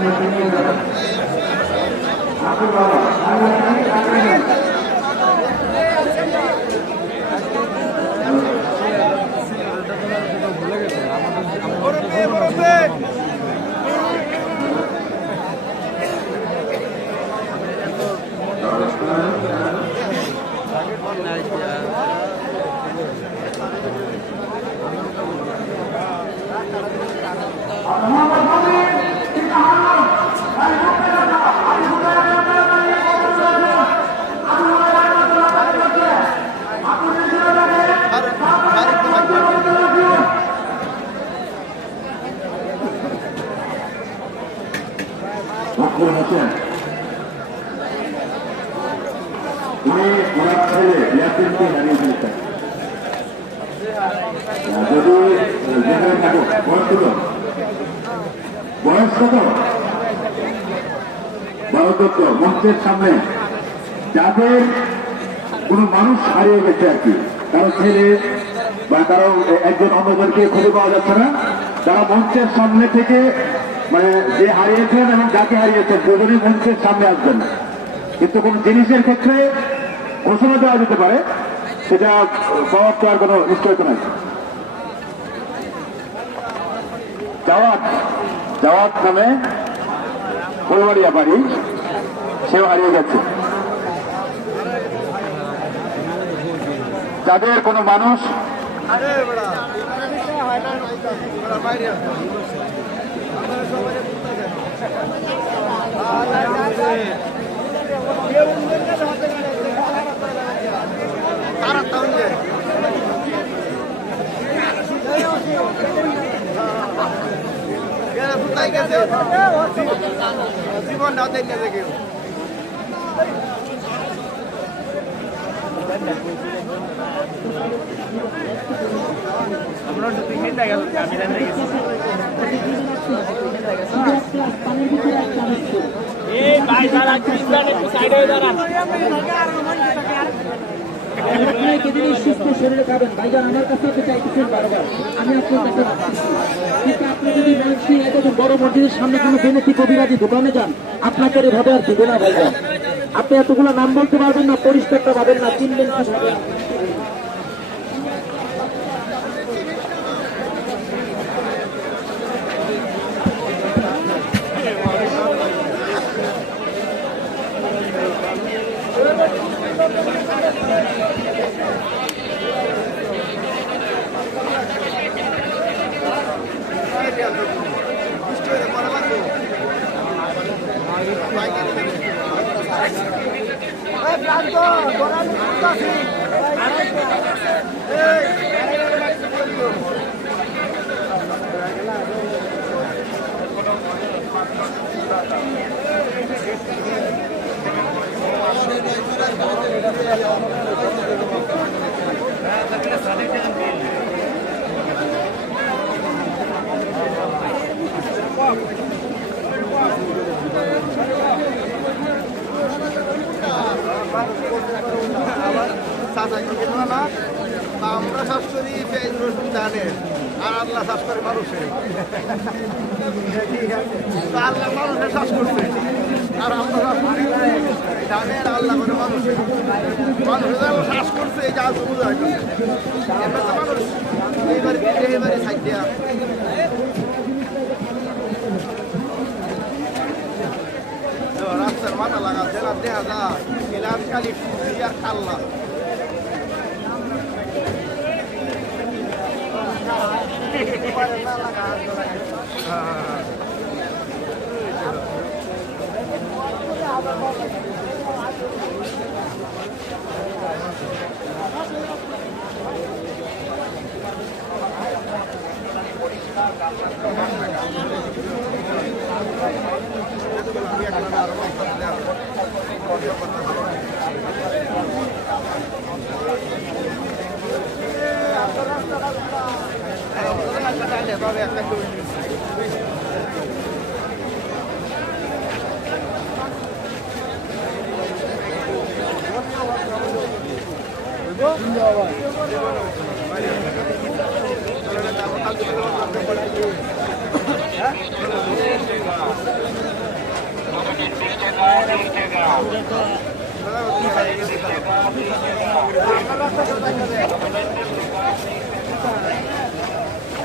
Thank you. বারোদত্ত মঞ্চের সামনে যাদের কোন মানুষ হারিয়ে গেছে আর কি কারও ছেলে বা কারও একজন অন্যজনকে খুঁজে না তারা মঞ্চের সামনে থেকে মানে যে হারিয়েছেন এবং যাকে হারিয়েছেন, দুজনই মঞ্চের সামনে আসবেন। না কিন্তু কোন জিনিসের ক্ষেত্রে ঘোষণা দেওয়া যেতে পারে, সেটা পাওয়ার তো আর কোনো নিশ্চয়তা নাই। জাওয়াত জাওয়াত নামে ফুলবাড়িয়া বাড়ি, সেও হারিয়ে গেছে। যাদের কোনো মানুষ জীবন না না কেউ আপনি শরীরে খাবেন ভাইজান আমার কাছে চাইতেছেন আমি আপনার আপনি যদি বলছি বড় মসজিদের সামনে কোনো বেনেতি কবিরাজি দোকানে যান আপনাকে এভাবে আর দিবে না ভাইজান আপনি এতগুলো নাম বলতে পারবেন না, পরিষ্কারটা পাবেন না চিনবেন ভাবে আমরা শ্বাস করি পেঁয়াজ, রসুন জানে আর আল্লাহ শ্বাস করে মানুষের আল্লাহ মানুষের শ্বাস করছে আর আমরা শ্বাস করি জানে আর আল্লাহ করে মানুষের। মানুষের যেন শ্বাস করছে এই জাহাজ বোঝা এমনি তো মানুষ। এইবারে এইবারে সাইড দেয়া রাস্তার মাথা লাগাচ্ছে না দেখা যায়। ফুটি আর কাল্লা। তবে একটা পাবে একটা করে আপনারা হ্যাঁ?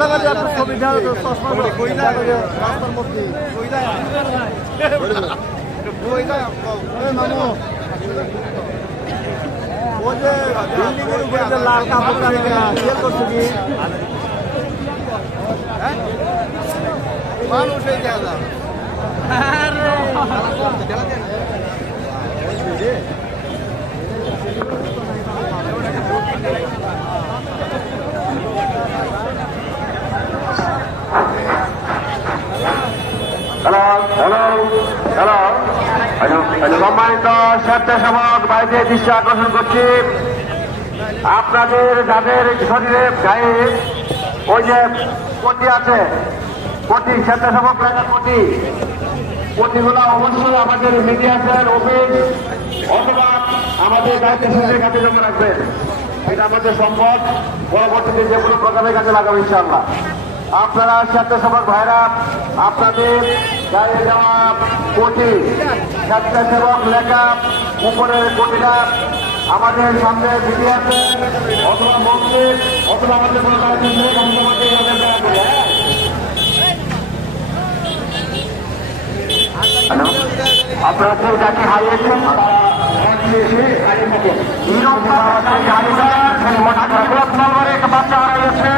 লাগালে একটা ছবি রাস্তার মধ্যে মামু ওই যে বিল্ডিং এর উপরে যে লাল কাপড় টানিয়ে ইয়ে করছে কি হ্যাঁ? মানুষ এই হ্যালো হ্যালো হ্যালো সম্মানিত স্বেচ্ছাসেবক বাইরে দৃষ্টি আকর্ষণ করছি। আপনাদের যাদের শরীরে গায়ে ওই যে পটি আছে, পটি স্বেচ্ছাসেবক পটি, পটিগুলো অবশ্যই আমাদের মিডিয়া সেল অফিস অথবা আমাদের দায়িত্বের কাছে জমা রাখবেন। এটা আমাদের সম্পদ। পরবর্তীতে যে কোনো প্রকারের কাজে লাগাবো ইনশাআল্লাহ। আপনারা স্বেচ্ছাসেবক ভাইরা, আপনাদের গায়ে দেওয়া কোটি স্বেচ্ছাসেবক লেখা উপরের কোটিটা আমাদের সামনে দিদি আছে। অথবা মন্ত্রী, অথবা আমাদের কোনো আপনারা কেউ যাকে হারিয়েছেন বাচ্চা হারিয়েছে